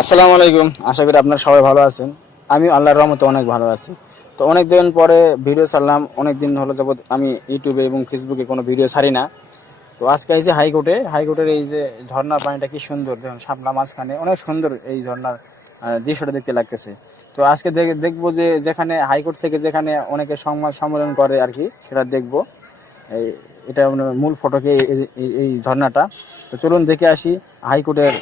আসসালামু আলাইকুম। আশা করি আপনারা সবাই ভালো আছেন। আমি আল্লাহর রহমতে অনেক ভালো আছি। তো অনেক দিন পরে ভিডিও ছাড়লাম। অনেক দিন হলো যাবত আমি ইউটিউবে এবং ফেসবুকে কোনো ভিডিও ছাড়ি না। তো আজকে আইছি হাইকোর্টে। হাইকোর্টের এই যে ঝর্ণার পানিটা কি সুন্দর, দেখুন শাপলা মাঝখানে অনেক সুন্দর এই ঝর্ণার দৃশ্যটা দেখতে লাগতেছে। তো আজকে দেখবো যে যেখানে হাইকোর্ট থেকে যেখানে অনেকে সংবাদ সম্মেলন করে আর কি, সেটা দেখবো। এই এটা মূল ফটকে এই ঝর্ণাটা। তো চলুন দেখে আসি হাইকোর্টের।